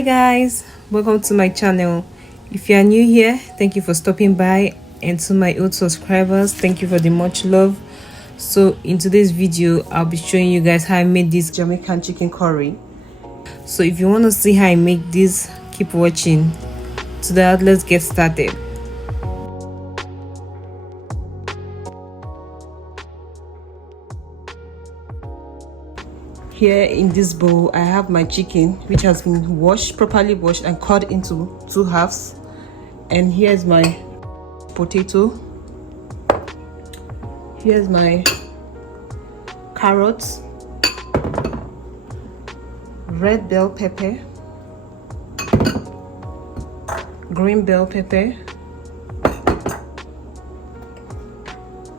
Hi guys, welcome to my channel. If you are new here, thank you for stopping by, and to my old subscribers, thank you for the much love. So in today's video, I'll be showing you guys how I made this Jamaican chicken curry. So if you want to see how I make this, keep watching. To that, let's get started. Here in this bowl, I have my chicken, which has been properly washed and cut into two halves. And here's my potato. Here's my carrots, red bell pepper, green bell pepper,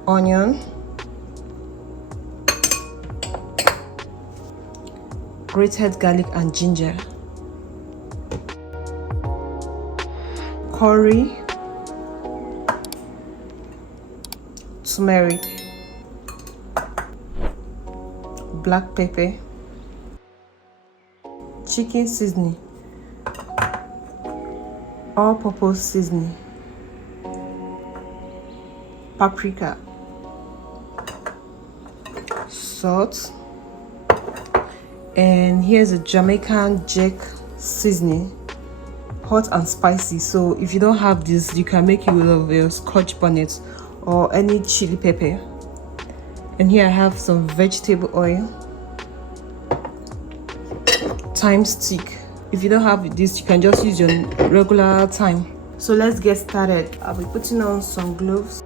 onion, grated garlic and ginger, curry, turmeric, black pepper, chicken seasoning, all-purpose seasoning, paprika, salt, and here's a Jamaican jack seasoning, hot and spicy. So if you don't have this, you can make it with your scotch bonnet or any chili pepper. And here I have some vegetable oil, thyme stick. If you don't have this, you can just use your regular thyme. So let's get started. I'll be putting on some gloves.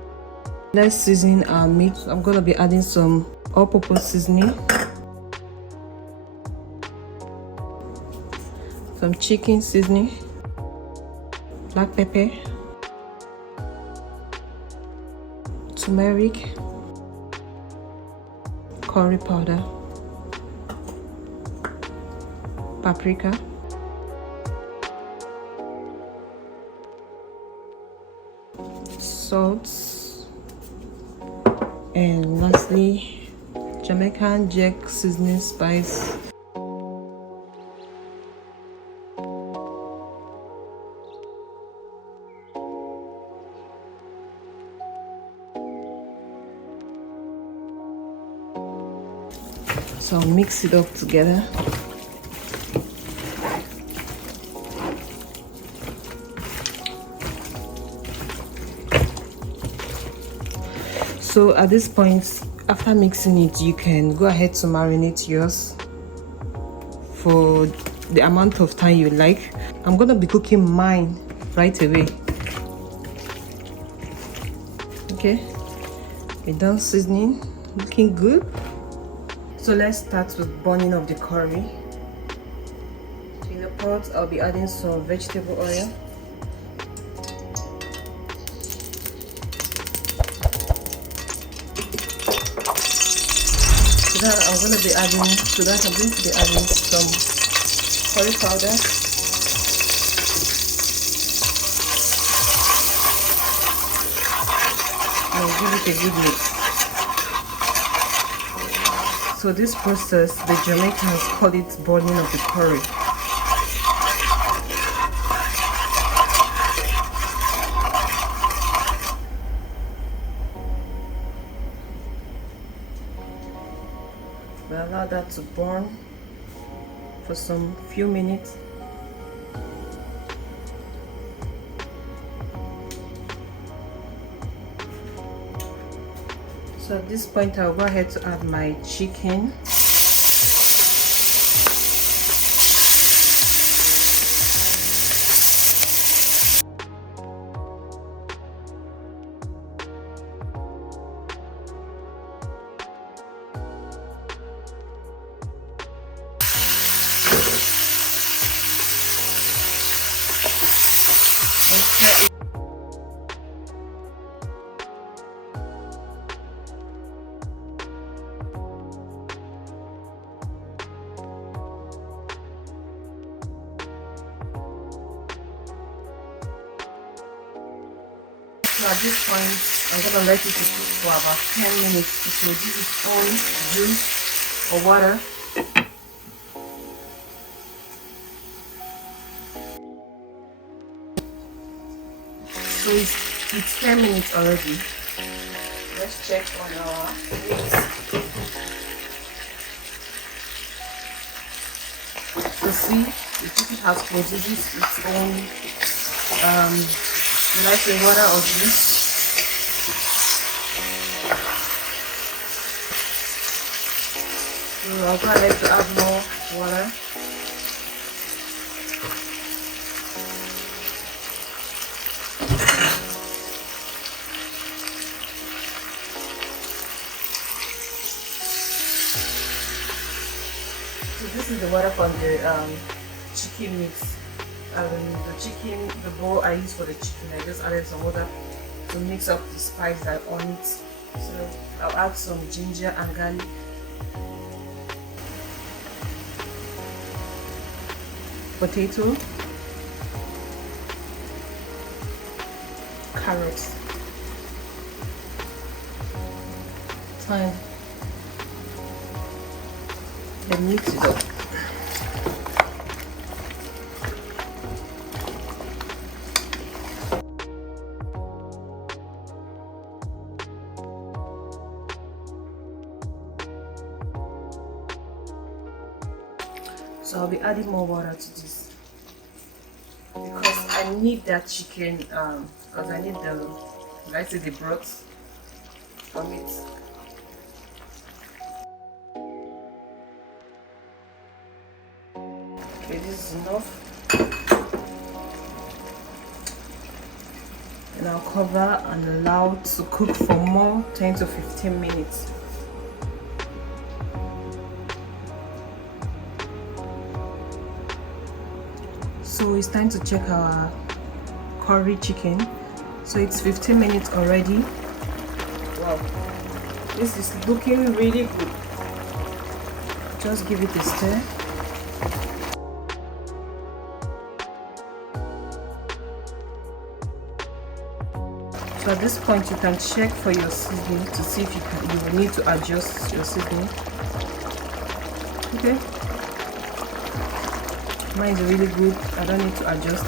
Let's season our meat. I'm gonna be adding some all-purpose seasoning, some chicken seasoning, black pepper, turmeric, curry powder, paprika, salt, and lastly Jamaican jack seasoning spice. So I'll mix it up together. So at this point, after mixing it, you can go ahead to marinate yours for the amount of time you like. I'm gonna be cooking mine right away. Okay, we're done seasoning, looking good. So let's start with burning of the curry. In the pot, I'll be adding some vegetable oil, I'm going to be adding some curry powder, and give it a good mix. So this process, the Jamaicans call it burning of the curry. We allow that to burn for some few minutes. So at this point, I'll go ahead to add my chicken. So at this point, I'm going to let it cook for about 10 minutes to produce its own juice or water. So it's 10 minutes already. Let's check on our meat. So see, the chicken has produced its own like a water or juice. So I'll go ahead to add more water. So this is the water from the chicken mix. The bowl I use for the chicken, I just added some water to mix up the spice that on it. So I'll add some ginger and garlic. Potato, carrots, thyme, then mix it up. So I'll be adding more water to this because I need that chicken, because I need the broth from it. Okay, this is enough. And I'll cover and allow it to cook for more 10 to 15 minutes. So it's time to check our curry chicken. So it's 15 minutes already. Wow, this is looking really good. Just give it a stir. So at this point you can check for your seasoning to see if you will need to adjust your seasoning. Okay, mine is really good. I don't need to adjust.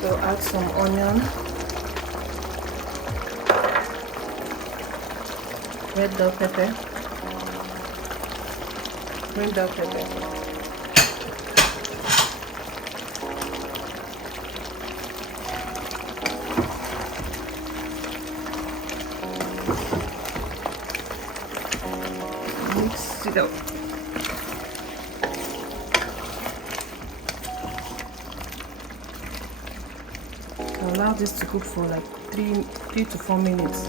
So add some onion, red bell pepper, green bell pepper. Mix it up. Allow this to cook for like 3 to 4 minutes.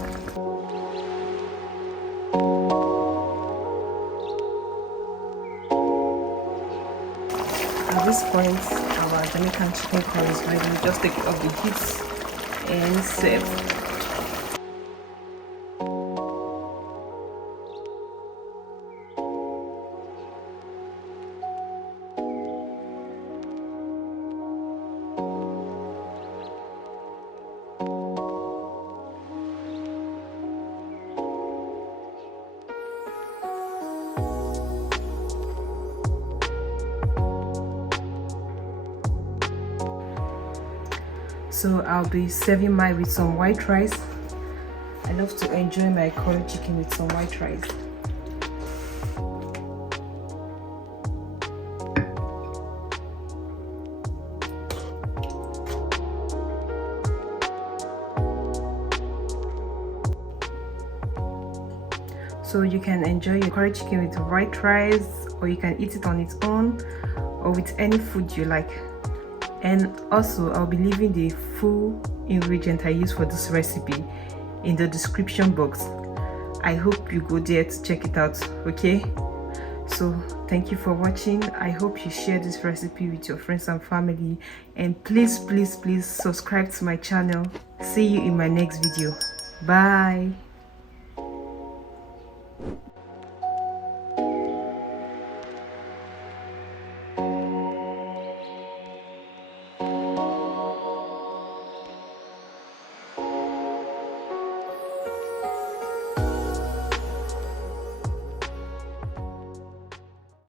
At this point, our Jamaican chicken curry is ready. Just take it off the heat and serve. So I'll be serving mine with some white rice. I love to enjoy my curry chicken with some white rice. So you can enjoy your curry chicken with white rice, or you can eat it on its own, or with any food you like. And also I'll be leaving the full ingredient I use for this recipe in the description box. I hope you go there to check it out. Okay, so thank you for watching. I hope you share this recipe with your friends and family, and please subscribe to my channel. See you in my next video. Bye.